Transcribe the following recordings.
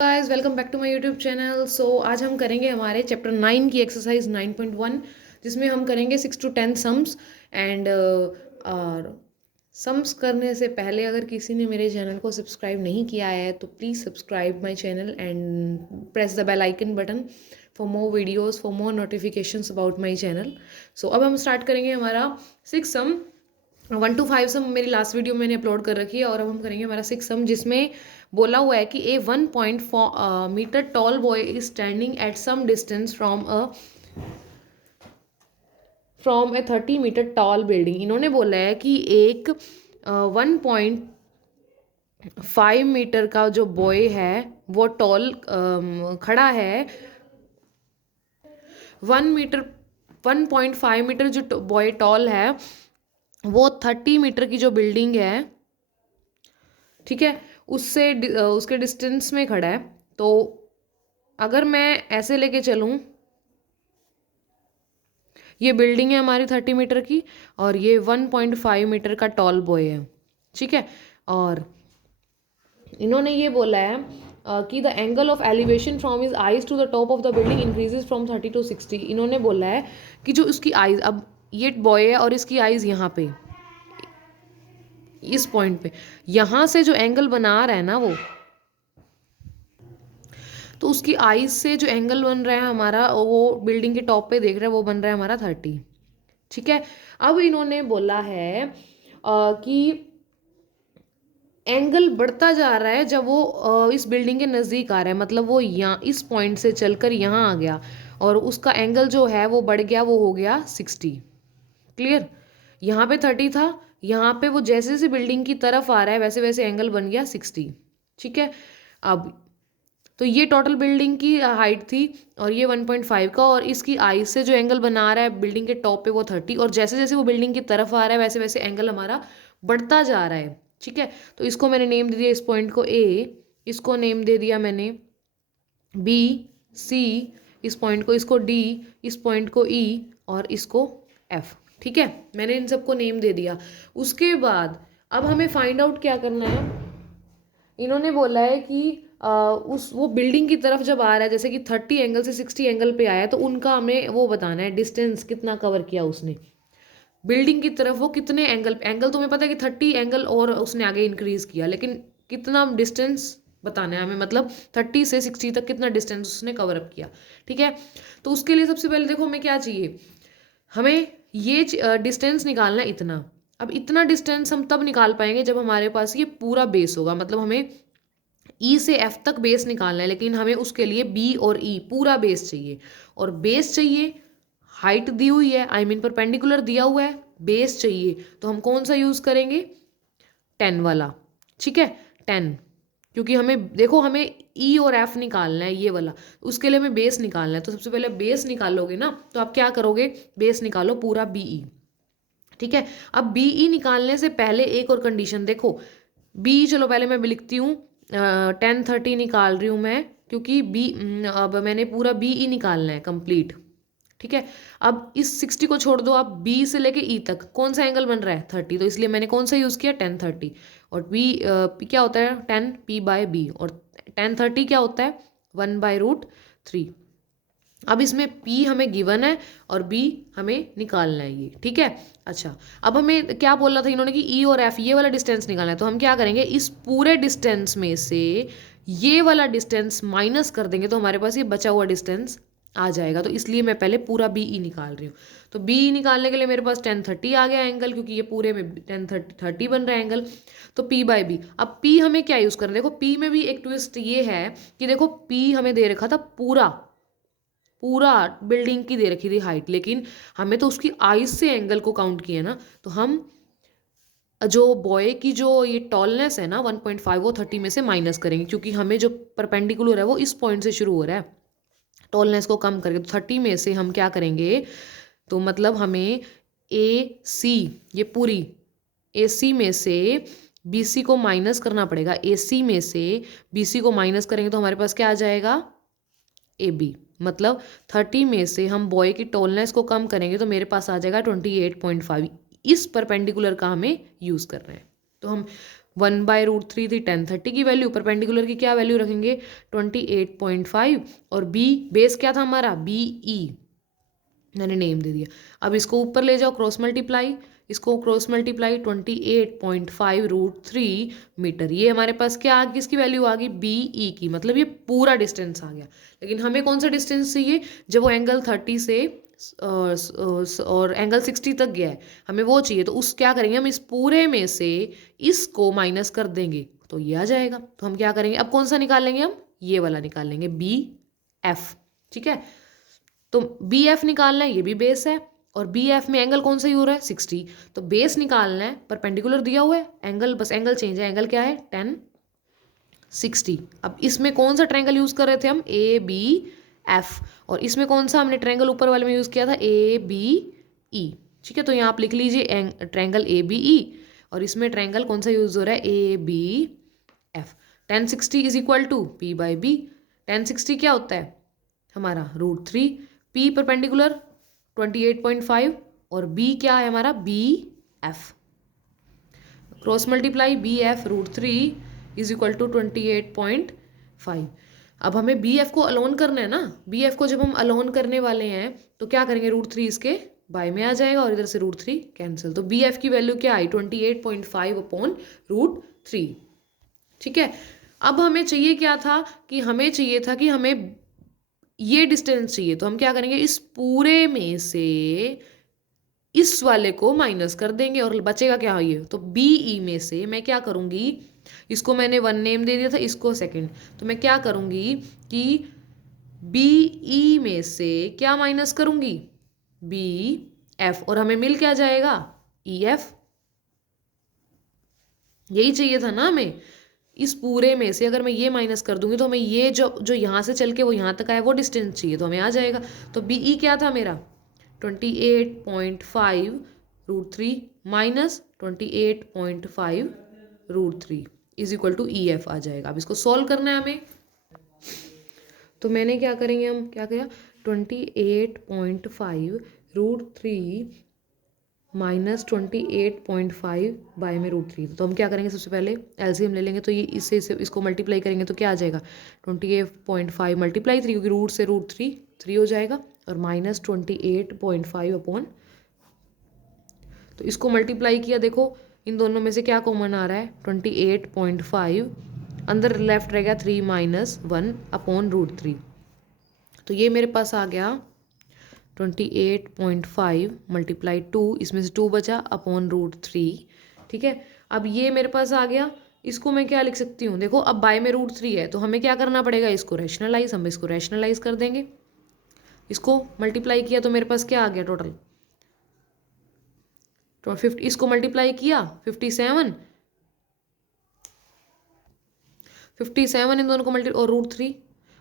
Guys welcome back to my YouTube channel. आज हम करेंगे हमारे चैप्टर 9 की एक्सरसाइज 9.1, जिसमें हम करेंगे 6 to 10 सम्स। एंड और सम्स करने से पहले अगर किसी ने मेरे चैनल को सब्सक्राइब नहीं किया है तो please subscribe my channel and press the bell icon button for more videos, for more notifications about my channel. अब हम स्टार्ट करेंगे हमारा 6 सम। 1 to 5 सम मेरी लास्ट वीडियो मैंने अपलोड कर रखी है और अब हम करेंगे हमारा 6 सम, जिसमें बोला हुआ है कि a 1.4 metre tall boy is standing at some distance from a 30 metre tall building. इन्होंने बोला है कि एक 1.5 मीटर का जो बॉय है वो टॉल खड़ा है। 1 मीटर 1.5 मीटर जो बॉय टॉल है वो 30 मीटर की जो बिल्डिंग है, ठीक है, उससे उसके डिस्टेंस में खड़ा है। तो अगर मैं ऐसे लेके चलूँ, ये बिल्डिंग है हमारी 30 मीटर की और ये 1.5 मीटर का टॉल बॉय है, ठीक है। और इन्होंने ये बोला है कि the angle of elevation from his eyes to the top of the building increases from 30 to 60। इन्होंने बोला है कि जो उसकी आइज, अब ये बॉय है और इसकी आइज यहाँ पे इस पॉइंट पे, यहाँ से जो एंगल बना रहा है ना तो उसकी आइज से जो एंगल बन रहा है हमारा, वो बिल्डिंग के टॉप पे देख रहा है, वो बन रहा है हमारा 30, ठीक है। अब इन्होंने बोला है कि एंगल बढ़ता जा रहा है जब वो इस बिल्डिंग के नज़दीक आ रहा है, मतलब वो यहाँ इस पॉइंट से चलकर यहाँ आ गया और उसका एंगल जो है वो बढ़ गया, वो हो गया 60। क्लियर। यहाँ पे 30 था, यहाँ पे वो जैसे जैसे बिल्डिंग की तरफ आ रहा है वैसे वैसे एंगल बन गया 60, ठीक है। अब तो ये टोटल बिल्डिंग की हाइट थी और ये 1.5 का, और इसकी आइज से जो एंगल बना रहा है बिल्डिंग के टॉप पे वो 30, और जैसे जैसे वो बिल्डिंग की तरफ आ रहा है वैसे वैसे एंगल हमारा बढ़ता जा रहा है, ठीक है। तो इसको मैंने नेम दे दिया, इस पॉइंट को ए, इसको नेम दे दिया मैंने बी, सी, इस पॉइंट को, इसको डी, इस पॉइंट को ई और इसको एफ, ठीक है। मैंने इन सबको नेम दे दिया। उसके बाद अब हमें फाइंड आउट क्या करना है। इन्होंने बोला है कि उस वो बिल्डिंग की तरफ जब आ रहा है, जैसे कि 30 एंगल से 60 एंगल पे आया, तो उनका हमें वो बताना है डिस्टेंस कितना कवर किया उसने बिल्डिंग की तरफ, वो कितने एंगल, एंगल तो हमें पता है कि 30 एंगल और उसने आगे इंक्रीज किया, लेकिन कितना डिस्टेंस बताना है हमें, मतलब 30 से 60 तक कितना डिस्टेंस उसने कवर अप किया, ठीक है। तो उसके लिए सबसे पहले देखो हमें क्या चाहिए, हमें ये डिस्टेंस निकालना है इतना। अब इतना डिस्टेंस हम तब निकाल पाएंगे जब हमारे पास ये पूरा बेस होगा, मतलब हमें ई से एफ तक बेस निकालना है, लेकिन हमें उसके लिए बी और ई पूरा बेस चाहिए। और बेस चाहिए, हाइट दी हुई है, आई मीन परपेंडिकुलर दिया हुआ है, बेस चाहिए, तो हम कौन सा यूज़ करेंगे, 10 वाला, ठीक है। 10, क्योंकि हमें देखो हमें ई और एफ निकालना है ये वाला, उसके लिए हमें बेस निकालना है। तो सबसे पहले बेस निकालोगे ना, तो आप क्या करोगे, बेस निकालो पूरा बीई, ठीक है। अब बीई निकालने से पहले एक और कंडीशन देखो, बी, चलो पहले मैं लिखती हूँ 10 30 निकाल रही हूँ मैं, क्योंकि बी, अब मैंने पूरा बी ई निकालना है कंप्लीट, ठीक है। अब इस 60 को छोड़ दो, आप बी से लेके ई तक कौन सा एंगल बन रहा है 30, तो इसलिए मैंने कौन सा यूज़ किया 10 30। और बी पी क्या होता है 10 पी बाय बी, और 10 30 क्या होता है 1/√3। अब इसमें P हमें गिवन है और B हमें निकालना है ये, ठीक है। अच्छा, अब हमें क्या बोला था इन्होंने कि E और F ये वाला डिस्टेंस निकालना है, तो हम क्या करेंगे, इस पूरे डिस्टेंस में से ये वाला डिस्टेंस माइनस कर देंगे तो हमारे पास ये बचा हुआ डिस्टेंस आ जाएगा। तो इसलिए मैं पहले पूरा BE निकाल रही हूँ। तो BE निकालने के लिए मेरे पास 10 30 आ गया एंगल, क्योंकि ये पूरे में 10 30 बन रहा है एंगल। तो P बाय B, अब P हमें क्या यूज़ करना है, देखो P में भी एक ट्विस्ट ये है कि देखो P हमें दे रखा था पूरा पूरा बिल्डिंग की दे रखी थी हाइट, लेकिन हमें तो उसकी आइज से एंगल को काउंट किया ना, तो हम जो बॉय की जो ये टॉलनेस है ना 1.5, वो 30 में से माइनस करेंगे, क्योंकि हमें जो परपेंडिकुलर है वो इस पॉइंट से शुरू हो रहा है, टॉलनेस को कम करके। तो 30 में से हम क्या करेंगे, तो मतलब हमें ए सी, ये पूरी ए सी में से बी सी को माइनस करना पड़ेगा। ए सी में से बी सी को माइनस करेंगे तो हमारे पास क्या आ जाएगा, ए बी। मतलब 30 में से हम बॉय की टॉलनेस को कम करेंगे तो मेरे पास आ जाएगा 28.5। इस परपेंडिकुलर का हमें यूज़ कर रहे हैं, तो हम 1/√3 थी, tan 30 की वैल्यू, परपेंडिकुलर की क्या वैल्यू रखेंगे 28.5, और बी बेस क्या था हमारा BE, मैंने नेम दे दिया। अब इसको ऊपर ले जाओ, क्रॉस मल्टीप्लाई, इसको क्रॉस मल्टीप्लाई 28.5√3 मीटर, ये हमारे पास क्या आ गई, इसकी वैल्यू आ गई BE की, मतलब ये पूरा डिस्टेंस आ गया। लेकिन हमें कौन सा डिस्टेंस चाहिए, जब वो एंगल 30 से और एंगल 60 तक गया है, हमें वो चाहिए। तो उस क्या करेंगे हम, इस पूरे में से इसको माइनस कर देंगे तो ये आ जाएगा। तो हम क्या करेंगे, अब कौन सा निकाल लेंगे हम, ये वाला निकाल लेंगे BF, ठीक है। तो BF निकालना है, ये भी बेस है, और BF में एंगल कौन सा यूज हो रहा है 60, तो बेस निकालना है, परपेंडिकुलर दिया हुआ है, एंगल बस एंगल चेंज है, एंगल क्या है tan 60। अब इसमें कौन सा ट्रायंगल यूज कर रहे थे हम, ABF, और इसमें कौन सा हमने ट्रायंगल ऊपर वाले में यूज किया था ABE, ठीक है। तो यहाँ आप लिख लीजिए ट्रायंगल ABE, और इसमें ट्रायंगल कौन सा यूज हो रहा है ABF। tan 60 is equal to P/B, tan 60 क्या होता है हमारा √3, P परपेंडिकुलर 28.5, और B क्या है हमारा BF, cross multiply BF √3 is equal to 28.5। अब हमें BF को अलोन करना है ना, BF को जब हम अलोन करने वाले हैं तो क्या करेंगे, √3 इसके बाय में आ जाएगा, और इधर से √3 कैंसिल, तो BF की वैल्यू क्या आई 28.5/√3, ठीक है। अब हमें चाहिए क्या था, कि हमें चाहिए था कि हमें ये डिस्टेंस चाहिए, तो हम क्या करेंगे, इस पूरे में से इस वाले को माइनस कर देंगे, और बचेगा क्या, ये तो BE में से मैं क्या करूँगी, इसको मैंने 1 नेम दे दिया था, इसको सेकंड, तो मैं क्या करूँगी कि BE में से क्या माइनस करूँगी BF, और हमें मिल क्या जाएगा EF, यही चाहिए था ना हमें। इस पूरे में से अगर मैं ये माइनस कर दूंगी तो हमें ये जो जो यहाँ से चल के वो यहाँ तक आया वो डिस्टेंस चाहिए, तो हमें आ जाएगा। तो BE क्या था मेरा 28.5√3 minus 28.5√3 is equal to EF आ जाएगा। अब इसको सॉल्व करना है हमें, तो मैंने क्या करेंगे, हम क्या किया 28.5√3 माइनस 28.5/√3, तो हम क्या करेंगे, सबसे पहले LCM ले लेंगे, तो ये इससे इसको मल्टीप्लाई करेंगे तो क्या आ जाएगा 28.5 मल्टीप्लाई 3, क्योंकि रूट से √3 3 हो जाएगा, और माइनस 28.5 तो इसको मल्टीप्लाई किया, देखो इन दोनों में से क्या कॉमन आ रहा है 28.5, अंदर लेफ्ट रहेगा 3 - 1/√3, तो ये मेरे पास आ गया 28.5 मल्टीप्लाई 2, इसमें से 2 बचा /√3, ठीक है। अब ये मेरे पास आ गया, इसको मैं क्या लिख सकती हूँ, देखो अब बाय में √3 है, तो हमें क्या करना पड़ेगा, इसको रैशनलाइज, हम इसको रैशनलाइज कर देंगे। इसको मल्टीप्लाई किया तो मेरे पास क्या आ गया टोटल, तो 50, इसको मल्टीप्लाई किया 57 इन दोनों को मल्टी और √3,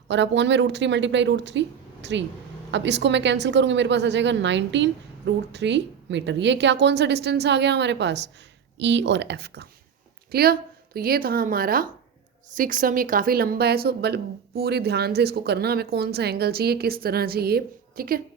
और अपॉन में √3 मल्टीप्लाई √3 3। अब इसको मैं कैंसिल करूँगी, मेरे पास आ जाएगा 19√3 मीटर। ये क्या कौन सा डिस्टेंस आ गया हमारे पास E और F का, क्लियर। तो ये था हमारा 6 सम, ये काफ़ी लंबा है, सो पूरी ध्यान से इसको करना, हमें कौन सा एंगल चाहिए, किस तरह चाहिए, ठीक है।